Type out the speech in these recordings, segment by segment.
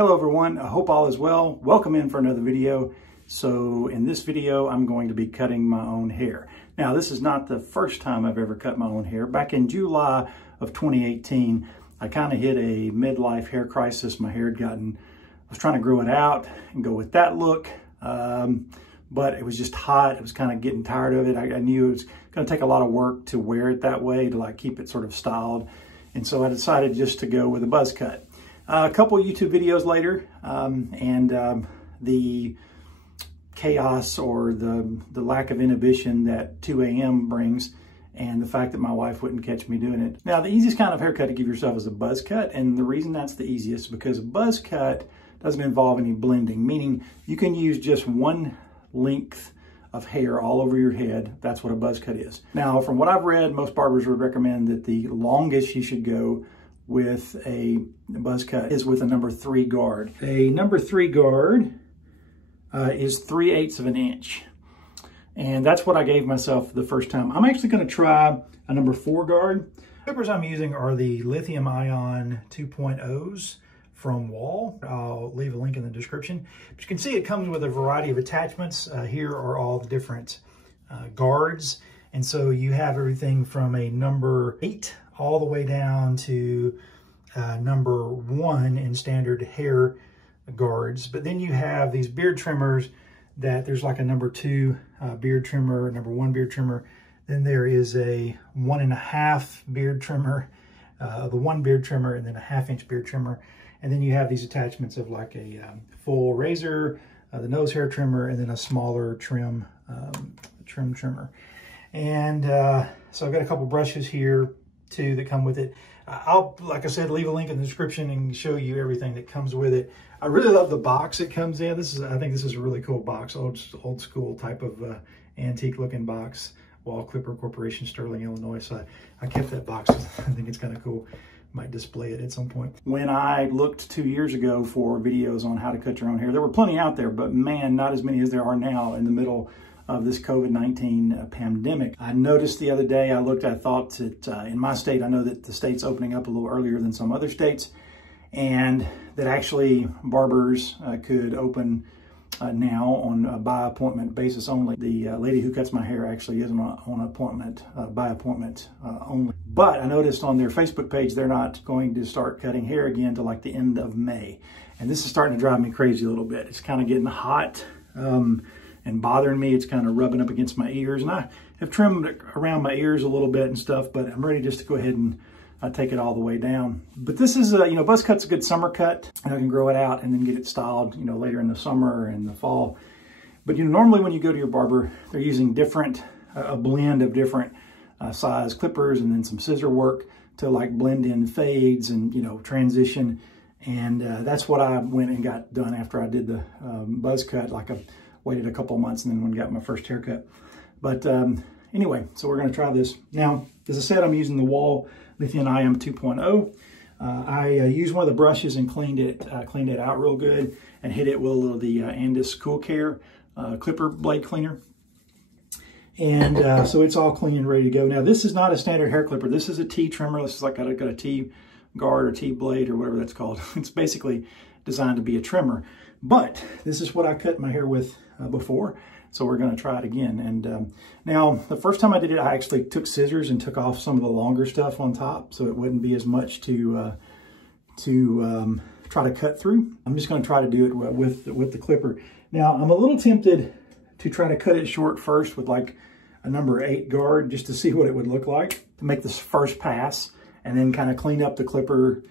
Hello everyone, I hope all is well. Welcome in for another video. So in this video, I'm going to be cutting my own hair. Now this is not the first time I've ever cut my own hair. Back in July of 2018, I kind of hit a midlife hair crisis. My hair had I was trying to grow it out and go with that look. But it was just hot. It was kind of getting tired of it. I knew it was going to take a lot of work to wear it that way, to like keep it sort of styled. And so I decided just to go with a buzz cut. A couple YouTube videos later, the chaos or the lack of inhibition that 2 a.m. brings, and the fact that my wife wouldn't catch me doing it. Now, the easiest kind of haircut to give yourself is a buzz cut, and the reason that's the easiest is because a buzz cut doesn't involve any blending, meaning you can use just one length of hair all over your head. That's what a buzz cut is. Now, from what I've read, most barbers would recommend that the longest you should go with a buzz cut is with a number 3 guard. A number 3 guard is 3/8 of an inch. And that's what I gave myself the first time. I'm actually gonna try a number 4 guard. The clippers I'm using are the lithium ion 2.0s from Wahl. I'll leave a link in the description. But you can see it comes with a variety of attachments. Here are all the different guards. And so you have everything from a number 8 all the way down to number 1 in standard hair guards. But then you have these beard trimmers that there's like a number 2 beard trimmer, a number 1 beard trimmer. Then there is a 1.5 beard trimmer, the 1 beard trimmer, and then a 1/2 inch beard trimmer. And then you have these attachments of like a full razor, the nose hair trimmer, and then a smaller trimmer. And so I've got a couple brushes here too that come with it. I'll, like I said, leave a link in the description and show you everything that comes with it. I really love the box it comes in. I think this is a really cool box, old school type of antique looking box. Wahl Clipper Corporation, Sterling, Illinois. So I kept that box. I think it's kind of cool. Might display it at some point. When I looked 2 years ago for videos on how to cut your own hair, there were plenty out there, but man, not as many as there are now in the middle of this COVID-19 pandemic. I noticed the other day, I thought that in my state, I know that the state's opening up a little earlier than some other states, and that actually barbers could open now on a by appointment basis only. The lady who cuts my hair actually is on appointment, by appointment only. But I noticed on their Facebook page, they're not going to start cutting hair again till like the end of May. And this is starting to drive me crazy a little bit. It's kind of getting hot and bothering me. It's kind of rubbing up against my ears. And I have trimmed around my ears a little bit and stuff, but I'm ready just to go ahead and take it all the way down. But this is, buzz cut's a good summer cut. I can grow it out and then get it styled, later in the summer and the fall. But, normally when you go to your barber, they're using a blend of different size clippers and then some scissor work to like blend in fades and, transition. And that's what I went and got done after I did the buzz cut. Like I waited a couple of months and then went and got my first haircut. But anyway, so we're gonna try this. Now, as I said, I'm using the Wahl Lithium Ion 2.0. I used one of the brushes and cleaned it out real good and hit it with a little of the Andis Cool Care clipper blade cleaner. And so it's all clean and ready to go. Now, this is not a standard hair clipper. This is a T trimmer. This is like got a T guard or T blade or whatever that's called. It's basically designed to be a trimmer. But this is what I cut my hair with before. So we're going to try it again. And now, the first time I did it, I actually took scissors and took off some of the longer stuff on top, so it wouldn't be as much to try to cut through. I'm just going to try to do it with the clipper. Now, I'm a little tempted to try to cut it short first with like a number 8 guard, just to see what it would look like, to make this first pass, and then kind of clean up the clipper,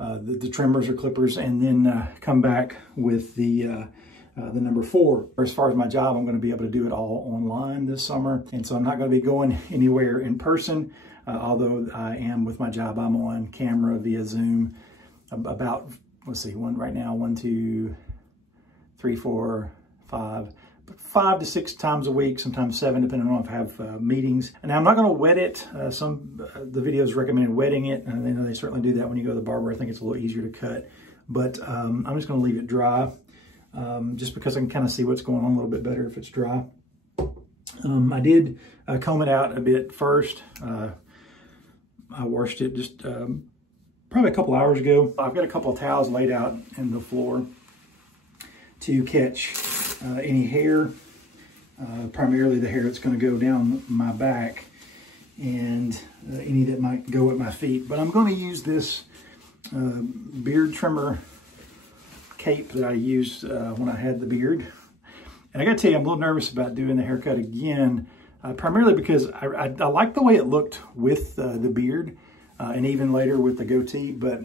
the trimmers or clippers, and then come back with the number 4. As far as my job, I'm going to be able to do it all online this summer. And so I'm not going to be going anywhere in person, although I am with my job. I'm on camera via Zoom about, let's see, right now, 1, 2, 3, 4, 5, 5 to 6 times a week, sometimes 7, depending on if I have meetings. And I'm not going to wet it. The videos recommend wetting it, and I know they certainly do that when you go to the barber. I think it's a little easier to cut. But I'm just going to leave it dry. Just because I can kind of see what's going on a little bit better if it's dry. I did comb it out a bit first. I washed it just probably a couple hours ago. I've got a couple of towels laid out in the floor to catch any hair, primarily the hair that's going to go down my back, and any that might go at my feet. But I'm going to use this beard trimmer cape that I used when I had the beard. And I got to tell you, I'm a little nervous about doing the haircut again, primarily because I like the way it looked with the beard and even later with the goatee, but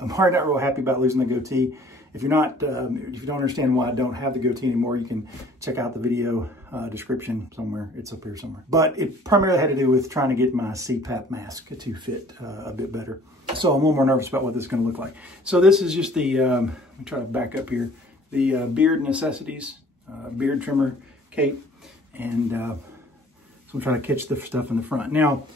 I'm already not real happy about losing the goatee. If you're not, if you don't understand why I don't have the goatee anymore, you can check out the video description somewhere. It's up here somewhere. But it primarily had to do with trying to get my CPAP mask to fit a bit better. So I'm a little more nervous about what this is going to look like. So this is just the, let me try to back up here, the Beard Necessities beard trimmer cape. And so I'm trying to catch the stuff in the front. Now,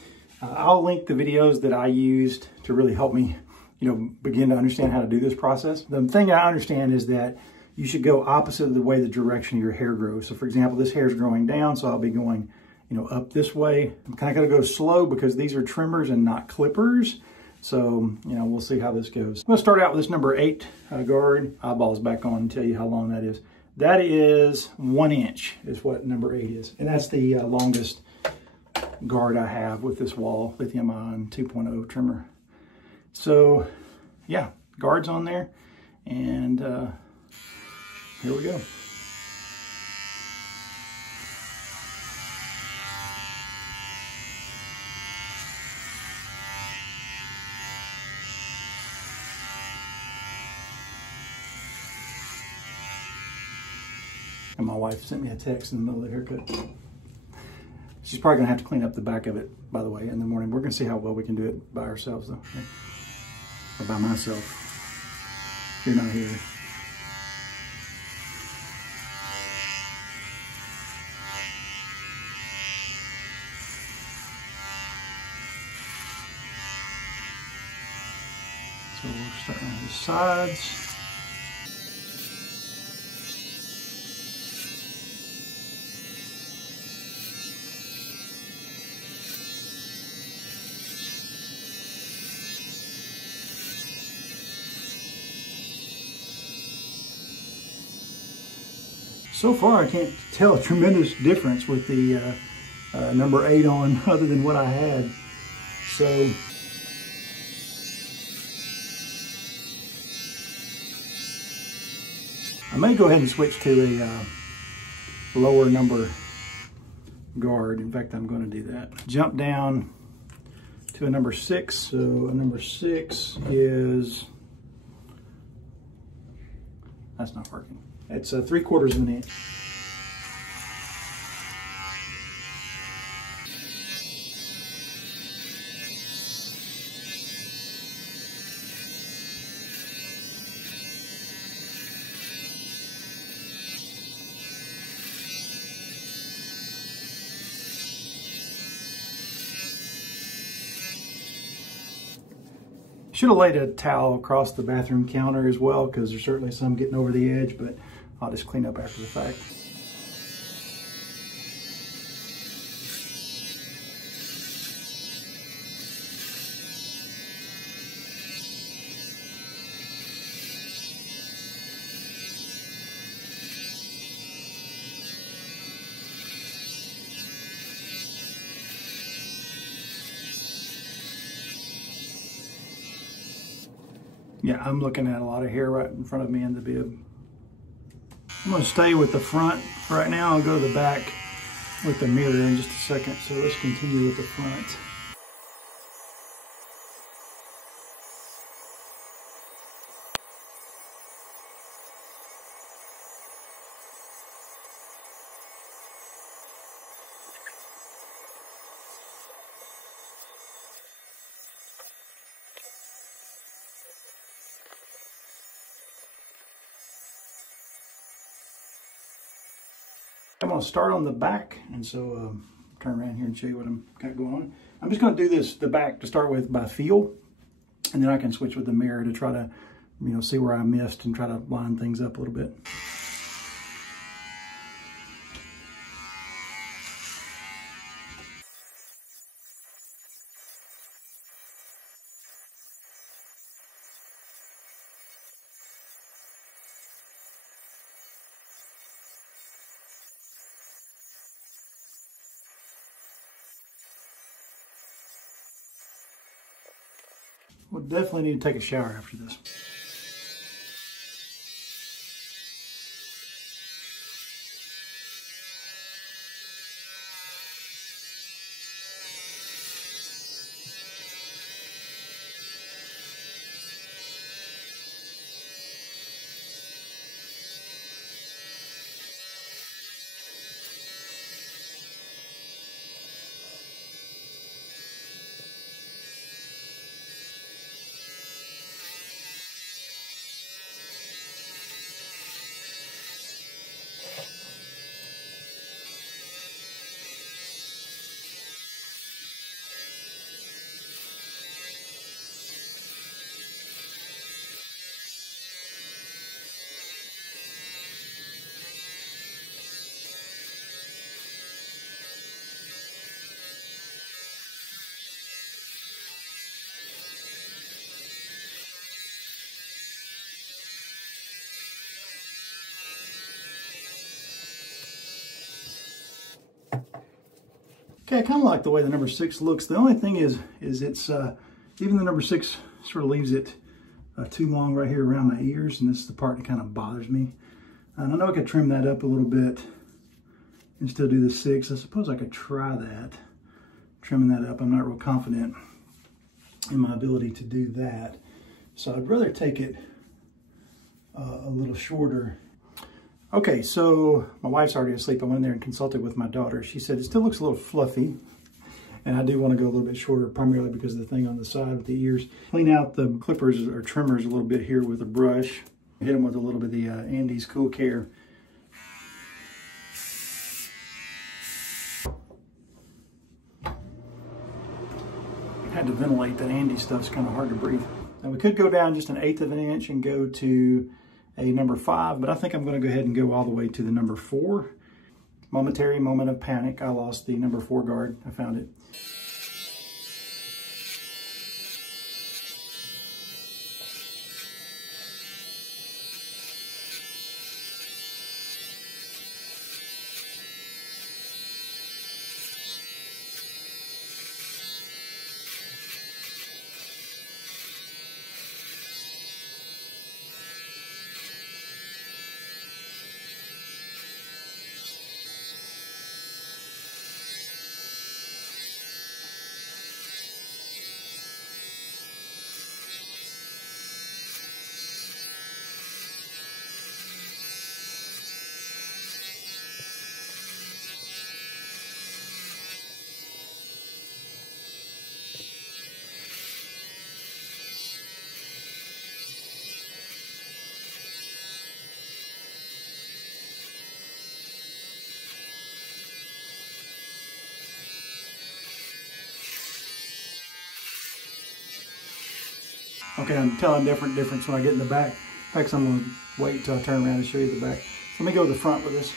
I'll link the videos that I used to really help me, you know, begin to understand how to do this process. The thing I understand is that you should go opposite of the way the direction of your hair grows. So for example, this hair is growing down, so I'll be going, you know, up this way. I'm kind of going to go slow because these are trimmers and not clippers. So, you know, we'll see how this goes. I'm going to start out with this number 8 guard. Eyeballs back on and tell you how long that is. That is 1 inch is what number 8 is. And that's the longest guard I have with this Wahl lithium-ion 2.0 trimmer. So yeah, guards on there, and here we go. And my wife sent me a text in the middle of the haircut. She's probably gonna have to clean up the back of it, by the way, in the morning. We're gonna see how well we can do it by ourselves, though. Okay? Or by myself. You're not here. So we'll start on the sides. So far, I can't tell a tremendous difference with the number 8 on, other than what I had. So I may go ahead and switch to a lower number guard. In fact, I'm going to do that. Jump down to a number 6. So a number 6 is, that's not working. It's 3/4 of an inch. Should have laid a towel across the bathroom counter as well, because there's certainly some getting over the edge, but I'll just clean up after the fact. Yeah, I'm looking at a lot of hair right in front of me in the bib. I'm going to stay with the front right now. I'll go to the back with the mirror in just a second. So let's continue with the front. I'm going to start on the back, and so turn around here and show you what I'm got going on. I'm just going to do the back to start with by feel, and then I can switch with the mirror to try to, you know, see where I missed and try to line things up a little bit. We'll definitely need to take a shower after this. Okay, I kind of like the way the number 6 looks. The only thing is it's, even the number 6 sort of leaves it too long right here around my ears, and this is the part that kind of bothers me. And I know I could trim that up a little bit and still do the 6. I suppose I could try that, trimming that up. I'm not real confident in my ability to do that. So I'd rather take it a little shorter. Okay, so my wife's already asleep. I went in there and consulted with my daughter. She said it still looks a little fluffy, and I do want to go a little bit shorter, primarily because of the thing on the side with the ears. Clean out the clippers or trimmers a little bit here with a brush. Hit them with a little bit of the Andes Cool Care. Had to ventilate. That Andes stuff's kind of hard to breathe. Now we could go down just 1/8 of an inch and go to a number 5, but I think I'm going to go ahead and go all the way to the number 4. Momentary moment of panic. I lost the number 4 guard. I found it. Okay, I'm telling difference when I get in the back. In fact, I'm going to wait until I turn around and show you the back. So let me go to the front with this.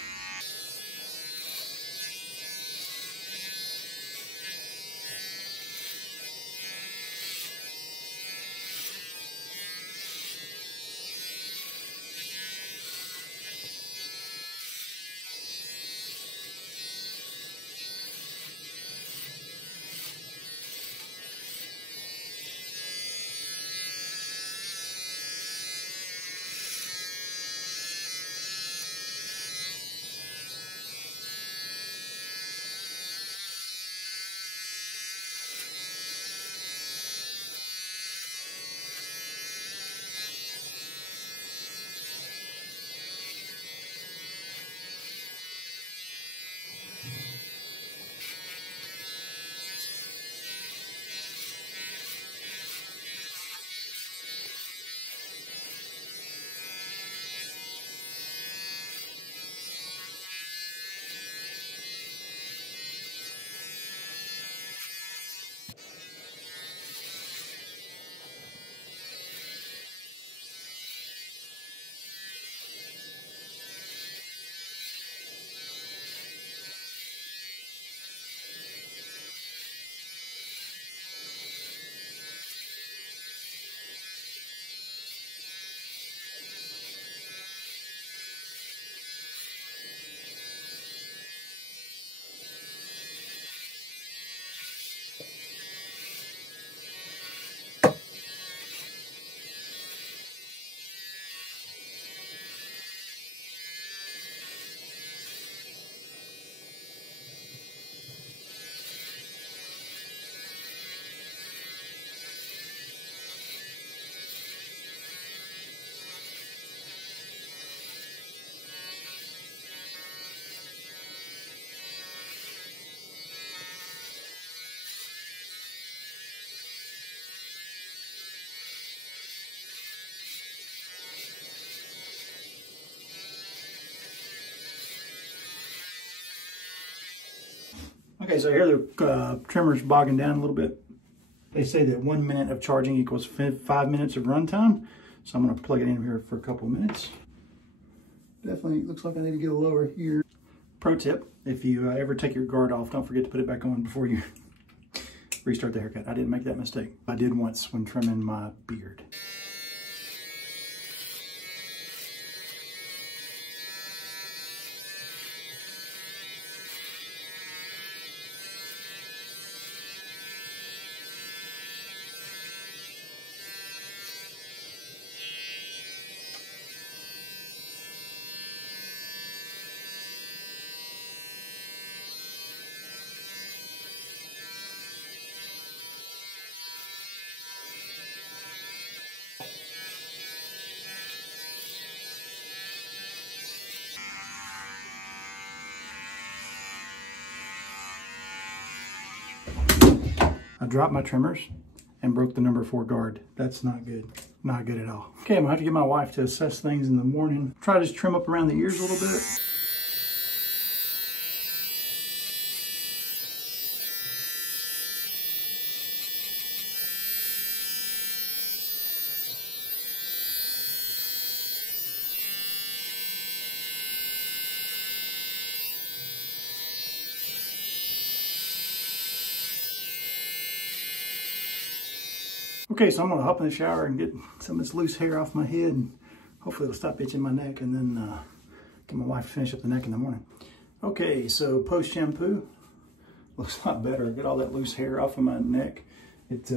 Okay, so here the trimmer's bogging down a little bit. They say that 1 minute of charging equals 5 minutes of runtime. So I'm going to plug it in here for a couple minutes. Definitely looks like I need to get a lower here. Pro tip, if you ever take your guard off, don't forget to put it back on before you restart the haircut. I didn't make that mistake. I did once when trimming my beard. I dropped my trimmers and broke the number 4 guard. That's not good. Not good at all. Okay, I'm gonna have to get my wife to assess things in the morning. Try to just trim up around the ears a little bit. Okay, so I'm gonna hop in the shower and get some of this loose hair off my head, and hopefully it'll stop itching my neck, and then get my wife to finish up the neck in the morning. Okay, so post shampoo, looks a lot better. Get all that loose hair off of my neck. It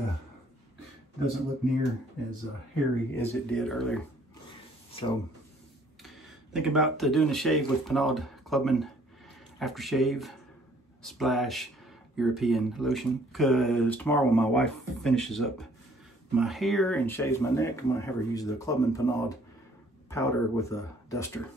doesn't look near as hairy as it did earlier. So think about doing a shave with Pinaud Clubman Aftershave Splash European lotion, because tomorrow when my wife finishes up my hair and shaves my neck, I'm gonna have her use the Clubman Pinaud powder with a duster.